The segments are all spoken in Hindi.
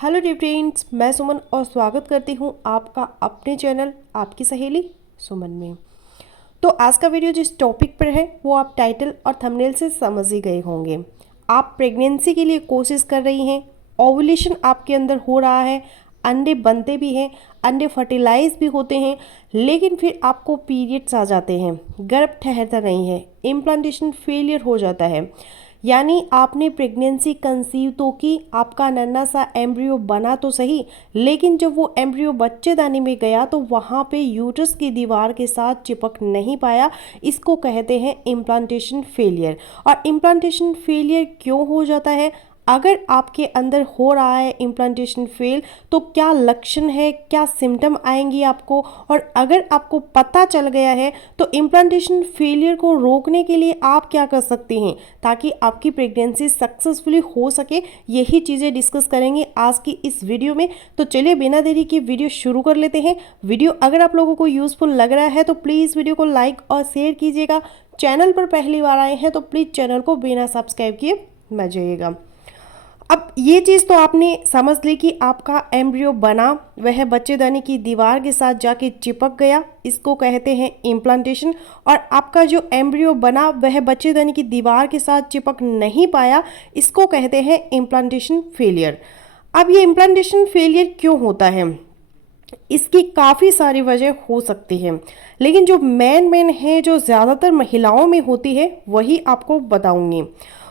हेलो डियर फ्रेंड्स, मैं सुमन और स्वागत करती हूँ आपका अपने चैनल आपकी सहेली सुमन में। तो आज का वीडियो जिस टॉपिक पर है वो आप टाइटल और थंबनेल से समझ ही गए होंगे। आप प्रेगनेंसी के लिए कोशिश कर रही हैं, ओवुलेशन आपके अंदर हो रहा है, अंडे बनते भी हैं, अंडे फर्टिलाइज भी होते हैं, लेकिन फिर आपको पीरियड्स आ जाते हैं, गर्भ ठहरता नहीं है, इम्प्लांटेशन फेलियर हो जाता है। यानी आपने प्रेगनेंसी कंसीव तो की, आपका नन्हा सा एम्ब्रियो बना तो सही, लेकिन जब वो एम्ब्रियो बच्चेदानी में गया तो वहाँ पे यूट्रस की दीवार के साथ चिपक नहीं पाया। इसको कहते हैं इम्प्लांटेशन फेलियर। और इम्प्लांटेशन फेलियर क्यों हो जाता है? अगर आपके अंदर हो रहा है इम्प्लांटेशन फेल तो क्या लक्षण है, क्या सिम्टम आएंगी आपको, और अगर आपको पता चल गया है तो इम्प्लांटेशन फेलियर को रोकने के लिए आप क्या कर सकती हैं ताकि आपकी प्रेगनेंसी सक्सेसफुली हो सके। यही चीज़ें डिस्कस करेंगे आज की इस वीडियो में। तो चलिए बिना देरी के वीडियो शुरू कर लेते हैं। वीडियो अगर आप लोगों को यूजफुल लग रहा है तो प्लीज़ वीडियो को लाइक और शेयर कीजिएगा। चैनल पर पहली बार आए हैं तो प्लीज़ चैनल को बिना सब्सक्राइब किए मत जाइएगा। अब ये चीज़ तो आपने समझ ली कि आपका एम्ब्रियो बना, वह बच्चेदानी की दीवार के साथ जाके चिपक गया, इसको कहते हैं इम्प्लांटेशन। और आपका जो एम्ब्रियो बना वह बच्चेदानी की दीवार के साथ चिपक नहीं पाया, इसको कहते हैं इम्प्लांटेशन फेलियर। अब ये इम्प्लांटेशन फेलियर क्यों होता है? इसकी काफ़ी सारी वजह हो सकती है, लेकिन जो मेन है, जो ज़्यादातर महिलाओं में होती है, वही आपको बताऊंगी।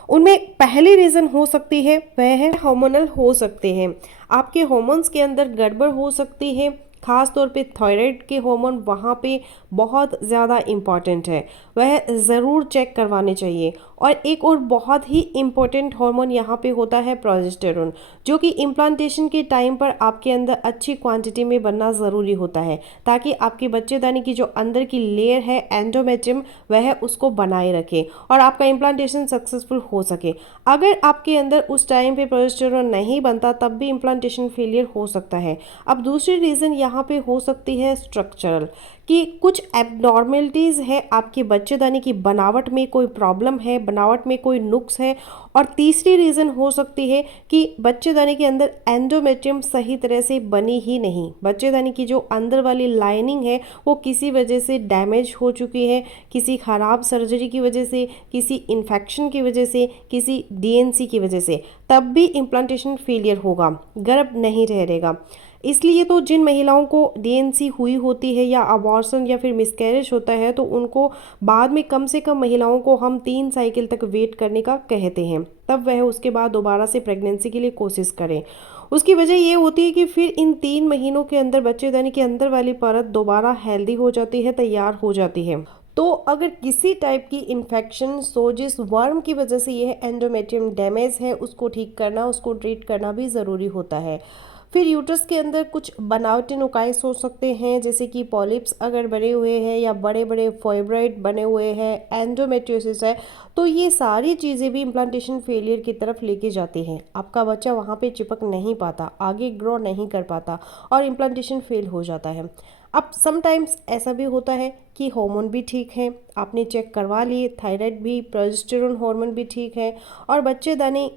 उनमें पहली रीज़न हो सकती है वह है हार्मोनल हो सकते हैं। आपके हार्मोन्स के अंदर गड़बड़ हो सकती है, खास तौर पे थायराइड के हार्मोन वहाँ पे बहुत ज़्यादा इम्पॉर्टेंट है, वह ज़रूर चेक करवाने चाहिए। और एक और बहुत ही इम्पोर्टेंट हार्मोन यहाँ पे होता है प्रोजेस्टेरोन, जो कि इम्प्लांटेशन के टाइम पर आपके अंदर अच्छी क्वांटिटी में बनना ज़रूरी होता है ताकि आपके बच्चेदानी की जो अंदर की लेयर है एंडोमेट्रियम, वह उसको बनाए रखे और आपका इम्प्लांटेशन सक्सेसफुल हो सके। अगर आपके अंदर उस टाइम पे प्रोजेस्टेरोन नहीं बनता तब भी इम्प्लांटेशन फेलियर हो सकता है। अब दूसरी रीज़न यहाँ पे हो सकती है स्ट्रक्चरल, कि कुछ एबनॉर्मेलिटीज़ है, आपके बच्चेदानी की बनावट में कोई प्रॉब्लम है, बनावट में कोई नुक्स है। और तीसरी रीज़न हो सकती है कि बच्चेदानी के अंदर एंडोमेट्रियम सही तरह से बनी ही नहीं, बच्चेदानी की जो अंदर वाली लाइनिंग है वो किसी वजह से डैमेज हो चुकी है, किसी ख़राब सर्जरी की वजह से, किसी इन्फेक्शन की वजह से, किसी डीएनसी की वजह से, तब भी इम्प्लांटेशन फेलियर होगा, गर्भ नहीं ठहरेगा। इसलिए तो जिन महिलाओं को डीएनसी हुई होती है या अबॉर्शन या फिर मिसकैरेज होता है तो उनको बाद में कम से कम महिलाओं को हम 3 साइकिल तक वेट करने का कहते हैं, तब वह उसके बाद दोबारा से प्रेगनेंसी के लिए कोशिश करें। उसकी वजह ये होती है कि फिर इन 3 महीनों के अंदर बच्चेदानी के अंदर वाली परत दोबारा हेल्दी हो जाती है, तैयार हो जाती है। तो अगर किसी टाइप की इन्फेक्शन, सोजिस, वर्म की वजह से यह एंडोमेट्रियम डैमेज है, उसको ठीक करना, उसको ट्रीट करना भी ज़रूरी होता है। फिर यूट्रस के अंदर कुछ बनावटी नुकाइस हो सकते हैं, जैसे कि पॉलिप्स अगर बने हुए हैं या बड़े बड़े फाइब्रॉइड बने हुए हैं, एंडोमेट्रियोसिस है, तो ये सारी चीज़ें भी इम्प्लांटेशन फेलियर की तरफ लेके जाती हैं। आपका बच्चा वहाँ पे चिपक नहीं पाता, आगे ग्रो नहीं कर पाता और इम्प्लांटेशन फेल हो जाता है। अब समटाइम्स ऐसा भी होता है कि हार्मोन भी ठीक है, आपने चेक करवा लिए, थायराइड भी, प्रोजेस्टेरोन हार्मोन भी ठीक है, और बच्चेदानी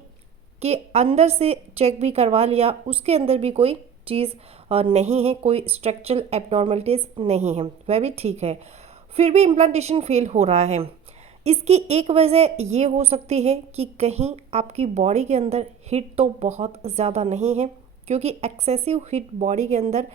के अंदर से चेक भी करवा लिया, उसके अंदर भी कोई चीज़ नहीं है, कोई स्ट्रक्चरल एबनॉर्मलिटीज़ नहीं है, वह भी ठीक है, फिर भी इम्प्लांटेशन फेल हो रहा है। इसकी एक वजह ये हो सकती है कि कहीं आपकी बॉडी के अंदर हीट तो बहुत ज़्यादा नहीं है, क्योंकि एक्सेसिव हीट बॉडी के अंदर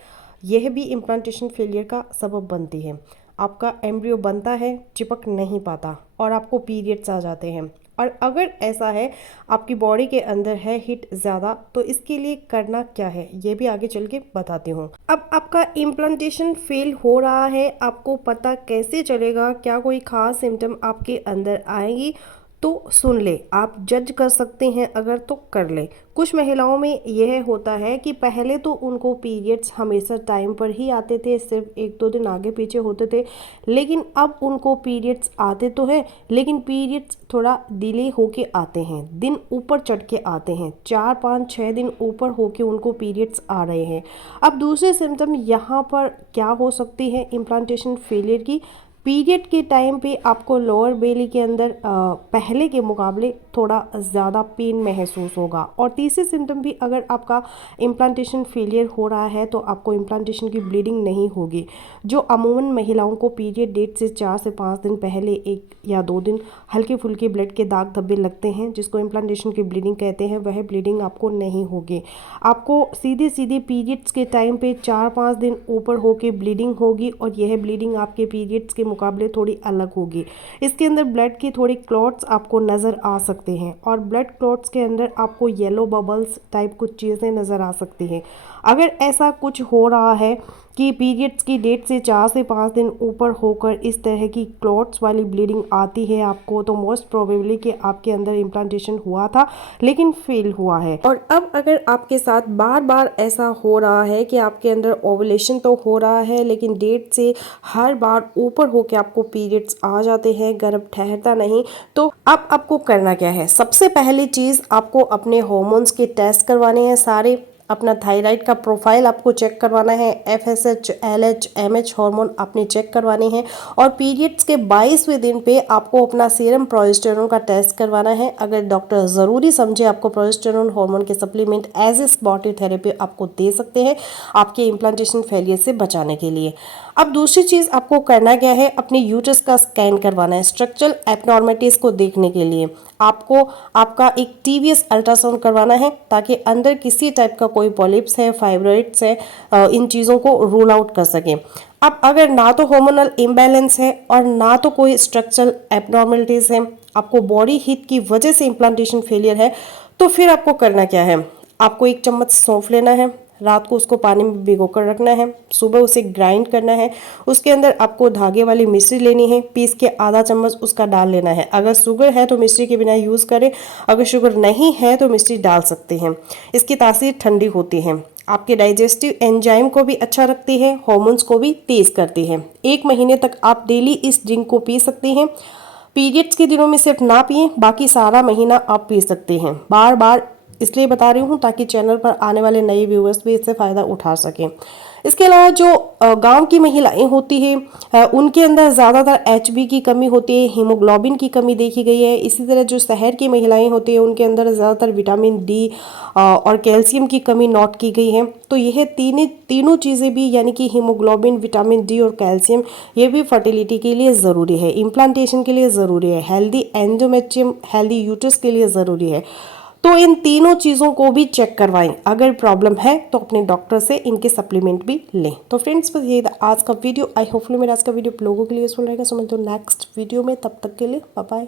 यह भी इम्प्लांटेशन फेलियर का सबब बनती है। आपका एम्ब्रियो बनता है, चिपक नहीं पाता और आपको पीरियड्स आ जाते हैं। और अगर ऐसा है आपकी बॉडी के अंदर है हीट ज़्यादा, तो इसके लिए करना क्या है ये भी आगे चल के बताती हूँ। अब आपका इम्प्लांटेशन फेल हो रहा है, आपको पता कैसे चलेगा, क्या कोई खास सिम्टम आपके अंदर आएंगी? तो सुन ले, आप जज कर सकते हैं अगर तो कर ले। कुछ महिलाओं में यह होता है कि पहले तो उनको पीरियड्स हमेशा टाइम पर ही आते थे, सिर्फ 1-2 दिन आगे पीछे होते थे, लेकिन अब उनको पीरियड्स आते तो हैं लेकिन पीरियड्स थोड़ा डिले होके आते हैं, दिन ऊपर चढ़ के आते हैं, 4-5-6 दिन ऊपर होके उनको पीरियड्स आ रहे हैं। अब दूसरे सिम्टम यहाँ पर क्या हो सकती है इम्प्लांटेशन फेलियर की? पीरियड के टाइम पे आपको लोअर बेली के अंदर पहले के मुकाबले थोड़ा ज़्यादा पेन महसूस होगा। और तीसरी सिम्टम भी, अगर आपका इम्प्लांटेशन फेलियर हो रहा है तो आपको इम्प्लांटेशन की ब्लीडिंग नहीं होगी। जो अमूमन महिलाओं को पीरियड डेट से 4 से 5 दिन पहले 1 या 2 दिन हल्के फुल्के ब्लड के दाग धब्बे लगते हैं, जिसको इम्प्लांटेशन की ब्लीडिंग कहते हैं, वह ब्लीडिंग आपको नहीं होगी। आपको सीधे सीधे पीरियड्स के टाइम पे 4-5 दिन ऊपर होके ब्लीडिंग होगी, और यह ब्लीडिंग आपके पीरियड्स के मुकाबले थोड़ी अलग होगी। इसके अंदर ब्लड के थोड़े क्लॉट्स आपको नज़र आ सकते हैं, और ब्लड क्लॉट्स के अंदर आपको येलो बबल्स टाइप कुछ चीज़ें नज़र आ सकती हैं। अगर ऐसा कुछ हो रहा है कि पीरियड्स की डेट से 4 से 5 दिन ऊपर होकर इस तरह की क्लॉट्स वाली ब्लीडिंग आती है आपको, तो मोस्ट प्रोबेबली कि आपके अंदर इम्प्लांटेशन हुआ था लेकिन फेल हुआ है। और अब अगर आपके साथ बार बार ऐसा हो रहा है कि आपके अंदर ओवुलेशन तो हो रहा है लेकिन डेट से हर बार ऊपर होकर आपको पीरियड्स आ जाते हैं, गर्भ ठहरता नहीं, तो अब आपको करना क्या है? सबसे पहली चीज़, आपको अपने हार्मोन्स के टेस्ट करवाने हैं सारे। अपना थायराइड का प्रोफाइल आपको चेक करवाना है, FSH, LH, MH हार्मोन आपने चेक करवाने हैं, और पीरियड्स के 22वें दिन पे आपको अपना सीरम प्रोजेस्टेरोन का टेस्ट करवाना है। अगर डॉक्टर ज़रूरी समझे, आपको प्रोजेस्टेरोन हार्मोन के supplement as a spotted therapy आपको दे सकते हैं आपके इम्प्लांटेशन फेलियर से बचाने के लिए। अब दूसरी चीज़ आपको करना क्या है? अपने यूट्रस का स्कैन करवाना है स्ट्रक्चरल एब्नॉर्मलिटीज़ को देखने के लिए। आपको आपका एक TVS अल्ट्रासाउंड करवाना है, ताकि अंदर किसी टाइप का कोई पॉलिप्स है, फाइब्रॉइड्स है, इन चीज़ों को रूल आउट कर सकें। अब अगर ना तो हार्मोनल इम्बैलेंस है और ना तो कोई स्ट्रक्चरल एब्नॉर्मलिटीज़ है, आपको बॉडी हीट की वजह से इम्प्लांटेशन फेलियर है, तो फिर आपको करना क्या है? आपको 1 चम्मच सौंफ लेना है, रात को उसको पानी में भिगो कर रखना है, सुबह उसे ग्राइंड करना है। उसके अंदर आपको धागे वाली मिश्री लेनी है, पीस के आधा चम्मच उसका डाल लेना है। अगर शुगर है तो मिश्री के बिना यूज़ करें, अगर शुगर नहीं है तो मिश्री डाल सकते हैं। इसकी तासीर ठंडी होती है, आपके डाइजेस्टिव एंजाइम को भी अच्छा रखती है, हार्मोन्स को भी तेज़ करती है। 1 महीने तक आप डेली इस ड्रिंक को पी सकती हैं। पीरियड्स के दिनों में सिर्फ ना पिएं, बाकी सारा महीना आप पी सकते हैं। बार बार इसलिए बता रही हूँ ताकि चैनल पर आने वाले नए व्यूअर्स भी इससे फ़ायदा उठा सकें। इसके अलावा जो गांव की महिलाएं होती हैं, उनके अंदर ज़्यादातर HB की कमी होती है, हीमोग्लोबिन की कमी देखी गई है। इसी तरह जो शहर की महिलाएं होती हैं, उनके अंदर ज़्यादातर विटामिन D और कैल्शियम की कमी नोट की गई है। तो यह तीनों चीज़ें भी, यानी कि हीमोग्लोबिन, विटामिन D और कैल्शियम, ये भी फर्टिलिटी के लिए ज़रूरी है, इम्प्लांटेशन के लिए ज़रूरी है, हेल्दी एंडोमेट्रियम, हेल्दी यूट्रस के लिए ज़रूरी है। तो इन तीनों चीज़ों को भी चेक करवाएं। अगर प्रॉब्लम है तो अपने डॉक्टर से इनके सप्लीमेंट भी लें। तो फ्रेंड्स, बस ये आज का वीडियो। आई होपफुली मेरा आज का वीडियो लोगों के लिए यूजफुल रहेगा। सो मिलते हैं नेक्स्ट वीडियो में, तब तक के लिए बाय बाय।